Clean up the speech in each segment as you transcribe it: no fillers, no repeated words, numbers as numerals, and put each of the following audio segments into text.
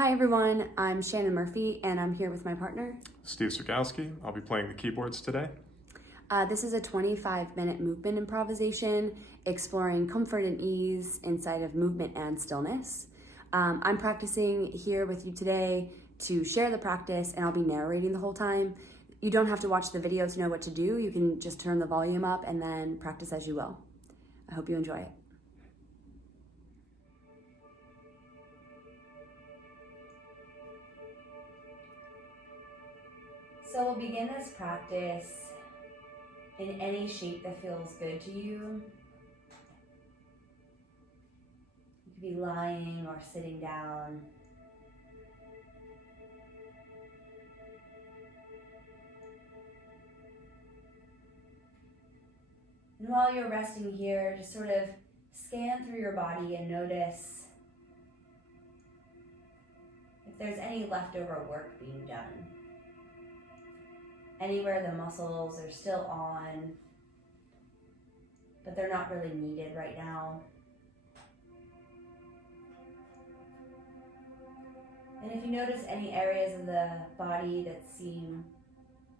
Hi everyone, I'm Shannon Murphy and I'm here with my partner, Steve Surgalski. I'll be playing the keyboards today. This is a 25-minute movement improvisation exploring comfort and ease inside of movement and stillness. I'm practicing here with you today to share the practice, and I'll be narrating the whole time. You don't have to watch the video to know what to do. You can just turn the volume up and then practice as you will. I hope you enjoy it. So we'll begin this practice in any shape that feels good to you. You could be lying or sitting down. And while you're resting here, just sort of scan through your body and notice if there's any leftover work being done. Anywhere the muscles are still on, but they're not really needed right now. And if you notice any areas of the body that seem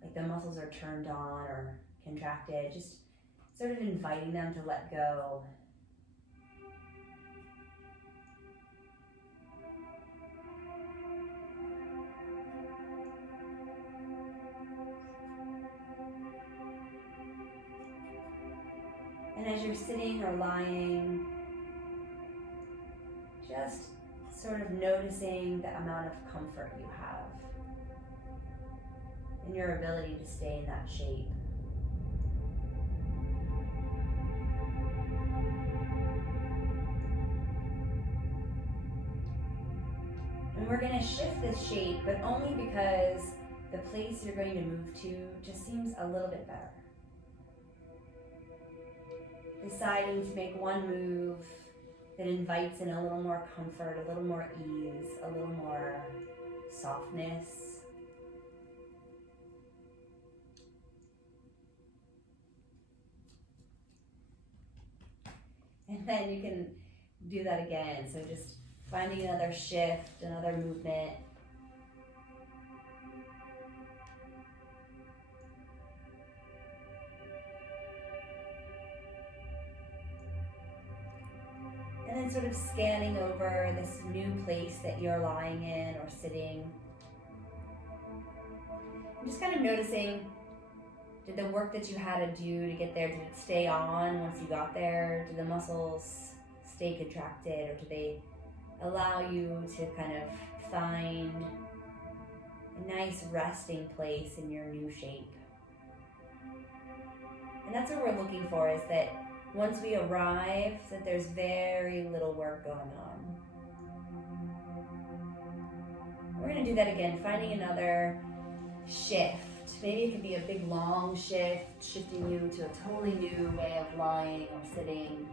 like the muscles are turned on or contracted, just sort of inviting them to let go. And as you're sitting or lying, just sort of noticing the amount of comfort you have and your ability to stay in that shape. And we're going to shift this shape, but only because the place you're going to move to just seems a little bit better. Deciding to make one move that invites in a little more comfort, a little more ease, a little more softness. And then you can do that again. So just finding another shift, another movement. And then sort of scanning over this new place that you're lying in or sitting. And just kind of noticing, did the work that you had to do to get there, did it stay on once you got there? Did the muscles stay contracted, or do they allow you to kind of find a nice resting place in your new shape? And that's what we're looking for, is that once we arrive, that there's very little work going on. We're going to do that again, finding another shift. Maybe it could be a big long shift, shifting you to a totally new way of lying or sitting.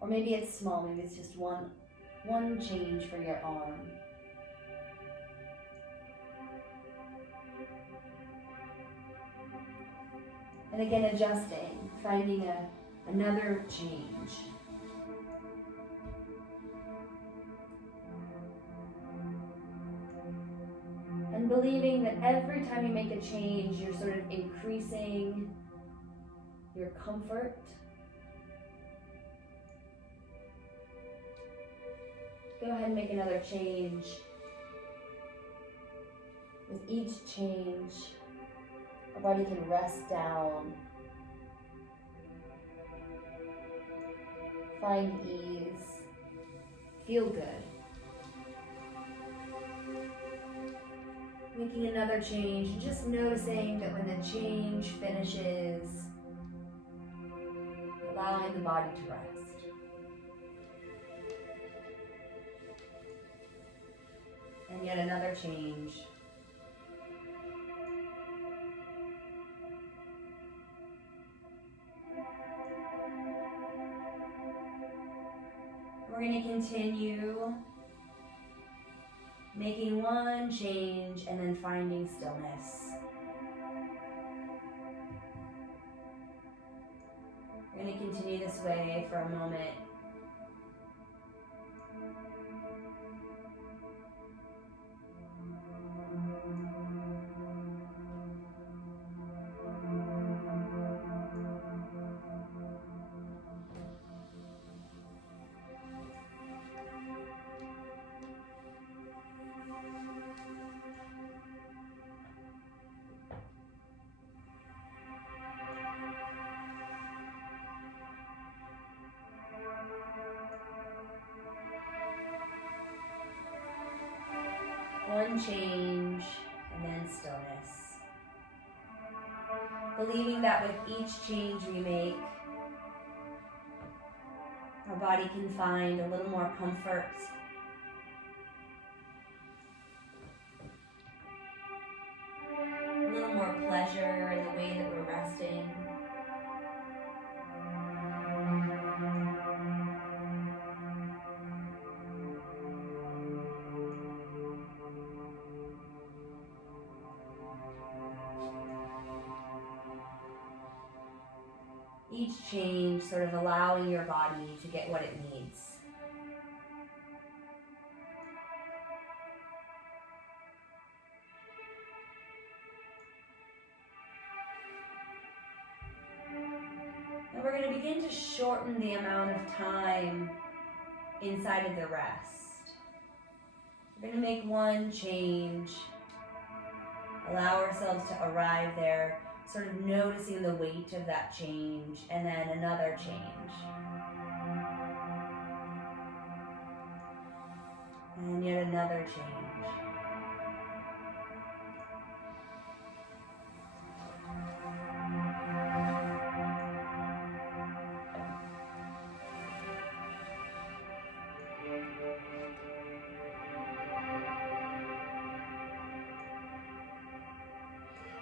Or maybe it's small, maybe it's just one change for your arm. And again, adjusting, finding another change. And believing that every time you make a change, you're sort of increasing your comfort. Go ahead and make another change. With each change, our body can rest down, find ease, feel good. Making another change, and just noticing that when the change finishes, allowing the body to rest. And yet another change. We're going to continue making one change and then finding stillness. We're going to continue this way for a moment. One change, and then stillness. Believing that with each change we make, our body can find a little more comfort, a little more pleasure in the way that we're resting. Each change sort of allowing your body to get what it needs. And we're going to begin to shorten the amount of time inside of the rest. We're going to make one change, allow ourselves to arrive there, sort of noticing the weight of that change, and then another change. And yet another change.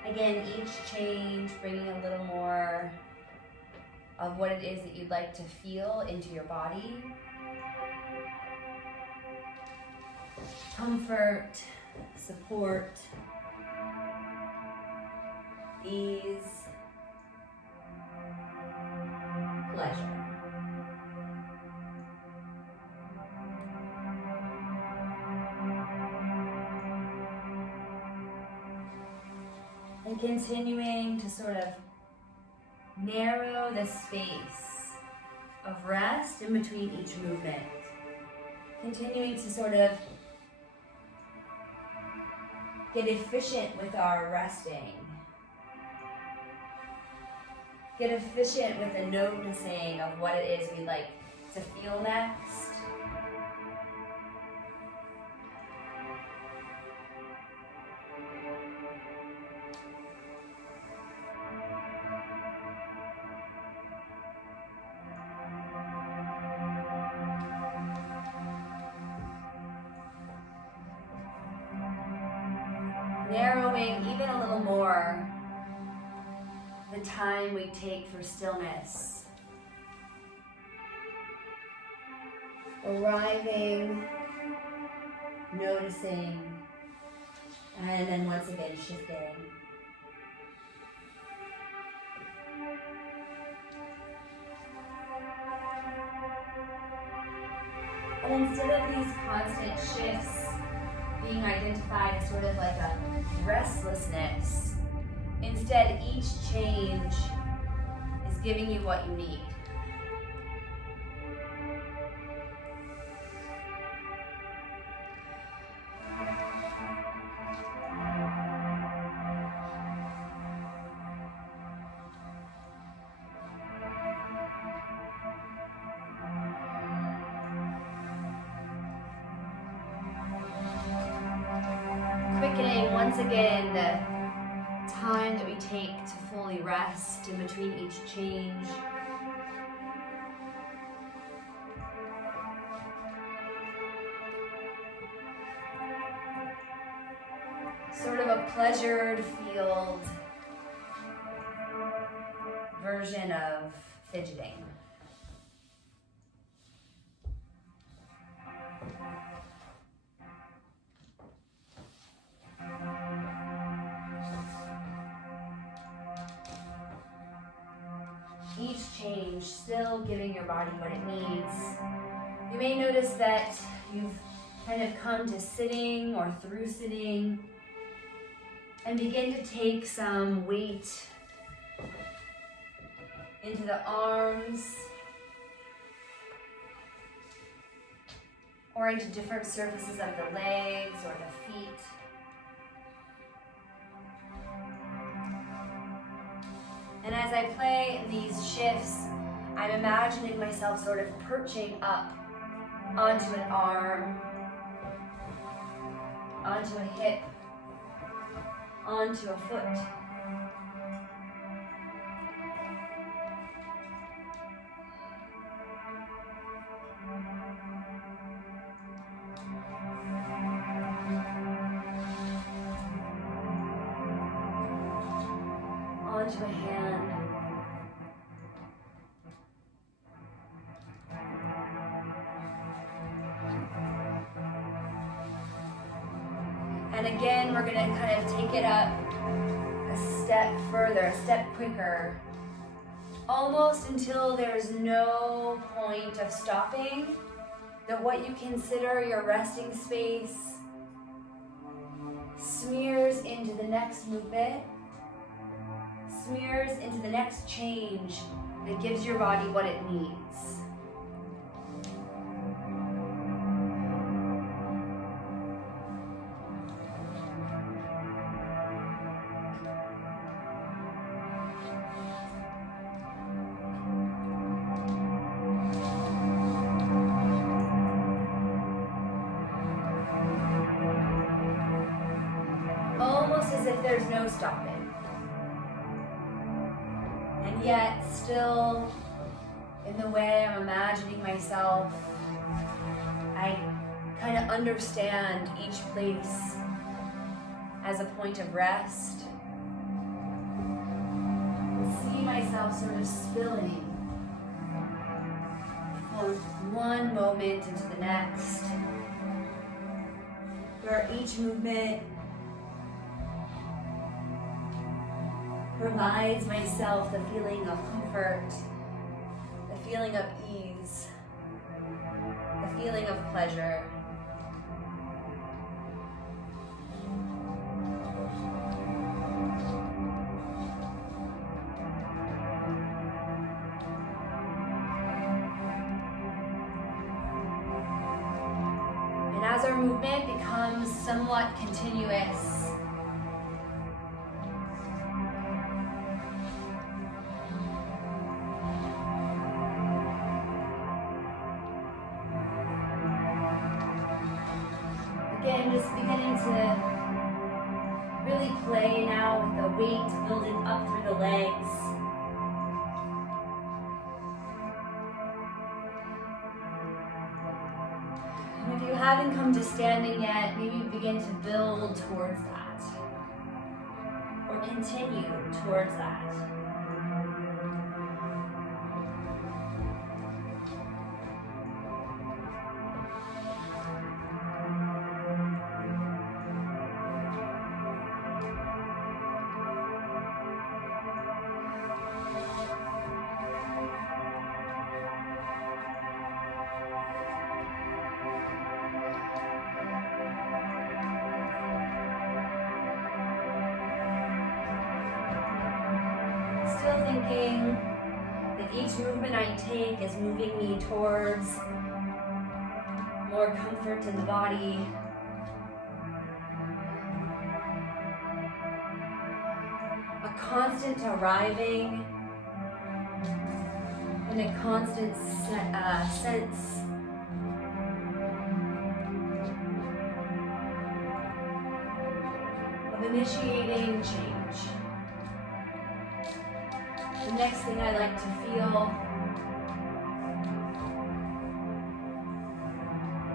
Again, each change bringing a little more of what it is that you'd like to feel into your body. Comfort, support, ease, pleasure. And continuing to sort of narrow the space of rest in between each movement. Continuing to sort of get efficient with our resting. Get efficient with the noticing of what it is we'd like to feel next. Narrowing even a little more the time we take for stillness. Arriving, noticing, and then once again shifting. And instead of these constant shifts being identified as sort of like a restlessness, instead each change is giving you what you need. Quickening once again the time that we take to fully rest in between each change. Sort of a pleasured field version of fidgeting. Each change still giving your body what it needs. You may notice that you've kind of come to sitting or through sitting and begin to take some weight into the arms or into different surfaces of the legs or the feet. And as I play these shifts, I'm imagining myself sort of perching up onto an arm, onto onto a hip, onto a foot. Onto a hand. And again, we're going to kind of take it up a step further, a step quicker, almost until there's no point of stopping, that what you consider your resting space smears into the next movement, smears into the next change that gives your body what it needs. Almost as if there's no stopping. And yet, still, in the way I'm imagining myself, I kind of understand each place as a point of rest. And see myself sort of spilling from one moment into the next, where each movement provides myself the feeling of comfort, the feeling of ease, the feeling of pleasure. And as our movement becomes somewhat continuous, again, just beginning to really play now with the weight building up through the legs. And if you haven't come to standing yet, maybe begin to build towards that, or continue towards that. Still thinking that each movement I take is moving me towards more comfort in the body, a constant arriving, and a constant sense of initiating change. The next thing I like to feel,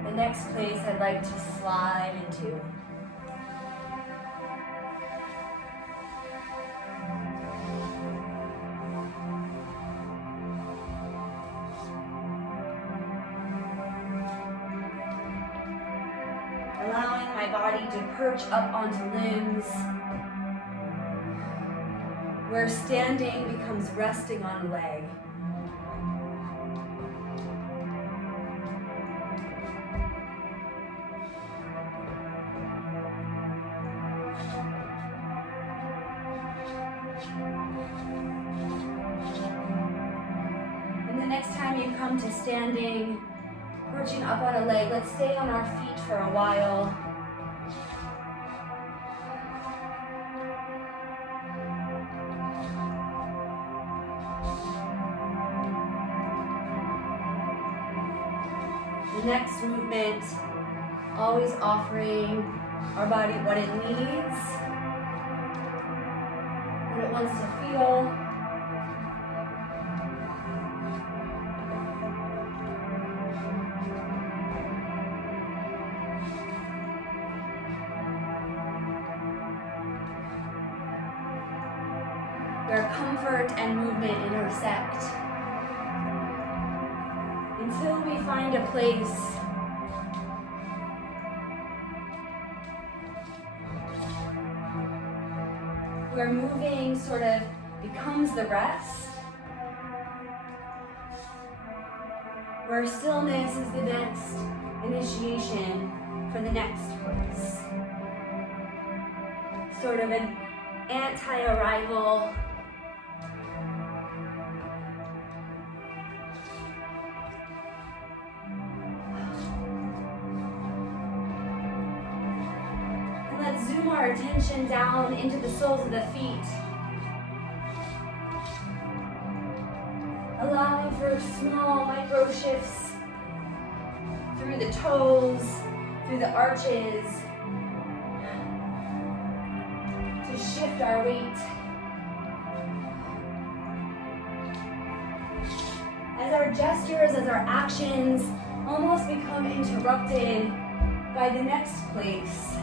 the next place I'd like to slide into. Allowing my body to perch up onto limbs, where standing becomes resting on a leg. And the next time you come to standing, perching up on a leg, let's stay on our feet for a while. The next movement, Always offering our body what it needs, what it wants to feel. Where comfort and movement intersect, until we find a place where moving sort of becomes the rest, where stillness is the next initiation for the next place. Sort of an anti-arrival zoom our attention down into the soles of the feet. Allowing for small micro shifts through the toes, through the arches, to shift our weight. As our gestures, as our actions almost become interrupted by the next place.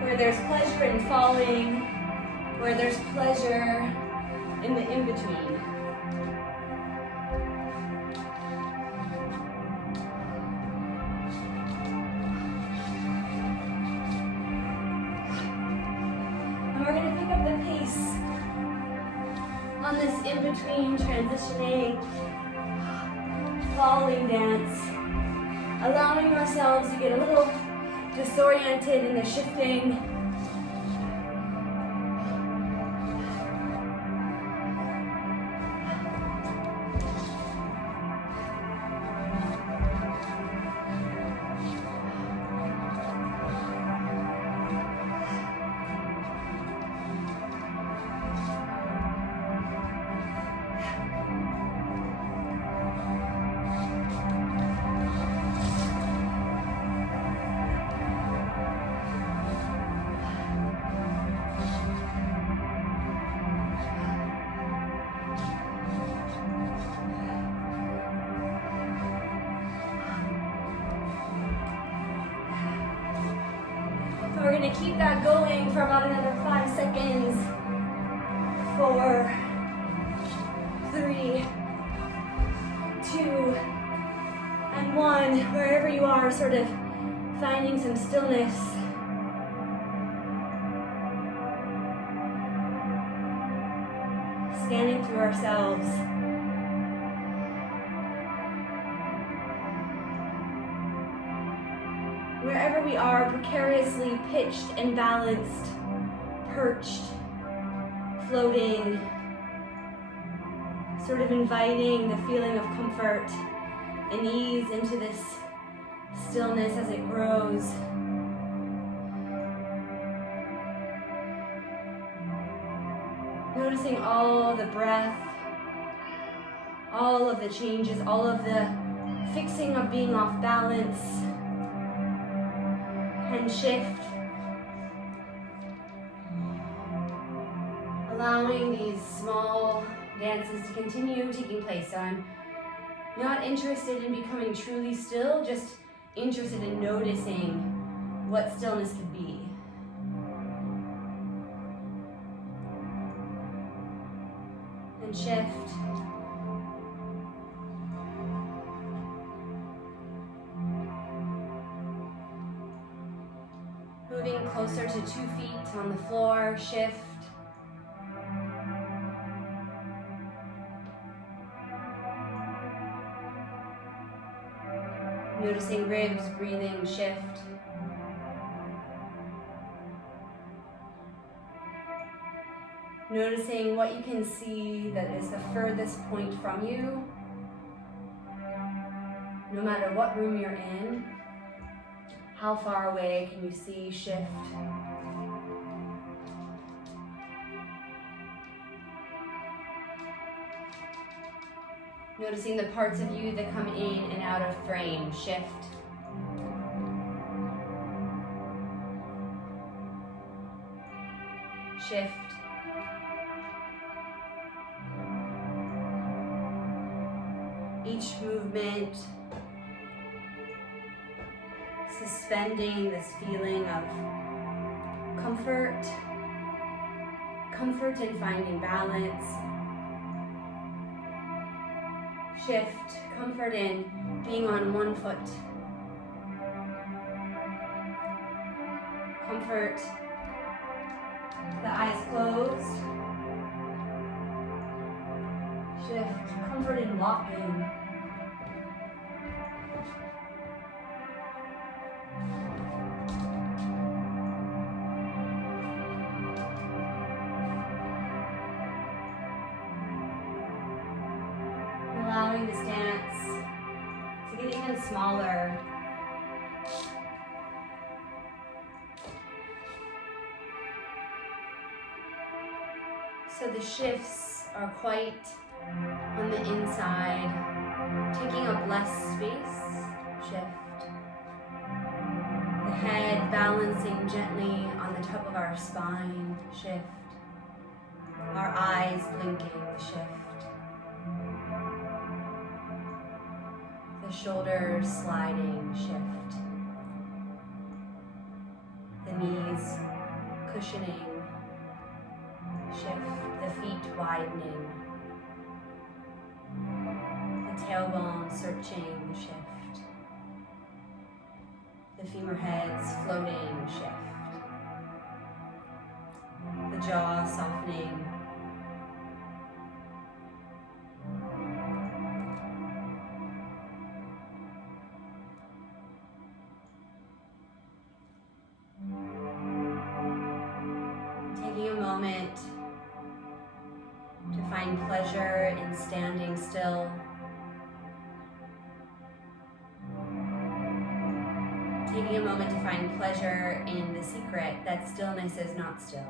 Where there's pleasure in falling, where there's pleasure in the in-between. And we're going to pick up the pace on this in-between transitioning, falling dance, allowing ourselves to get a little disoriented in the shifting. We're going to keep that going for about another 5 seconds. 4, 3, 2, and 1. Wherever you are, sort of finding some stillness. Scanning through ourselves. Wherever we are, precariously pitched and balanced, perched, floating, sort of inviting the feeling of comfort and ease into this stillness as it grows. Noticing all the breath, all of the changes, all of the fixing of being off balance, and shift. Allowing these small dances to continue taking place. So I'm not interested in becoming truly still, just interested in noticing what stillness could be. And shift. Moving closer to 2 feet on the floor, shift. Noticing ribs, breathing, shift. Noticing what you can see that is the furthest point from you, No matter what room you're in, how far away can you see shift? Noticing the parts of you that come in and out of frame, shift. Shift. Each movement, suspending this feeling of comfort, comfort in finding balance. Shift, comfort in being on one foot. Comfort, the eyes closed. Shift, comfort in walking. Allowing this dance to get even smaller. So the shifts are quite on the inside, taking up less space. Shift. The head balancing gently on the top of our spine. Shift. Our eyes blinking. Shift. The shoulders sliding, shift. The knees cushioning, shift. The feet widening. The tailbone searching, shift. The femur heads floating, shift. The jaw softening. Taking a moment to find pleasure in standing still. Taking a moment to find pleasure in the secret that stillness is not still.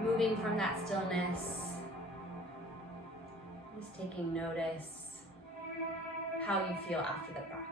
Moving from that stillness, just taking notice how you feel after the practice.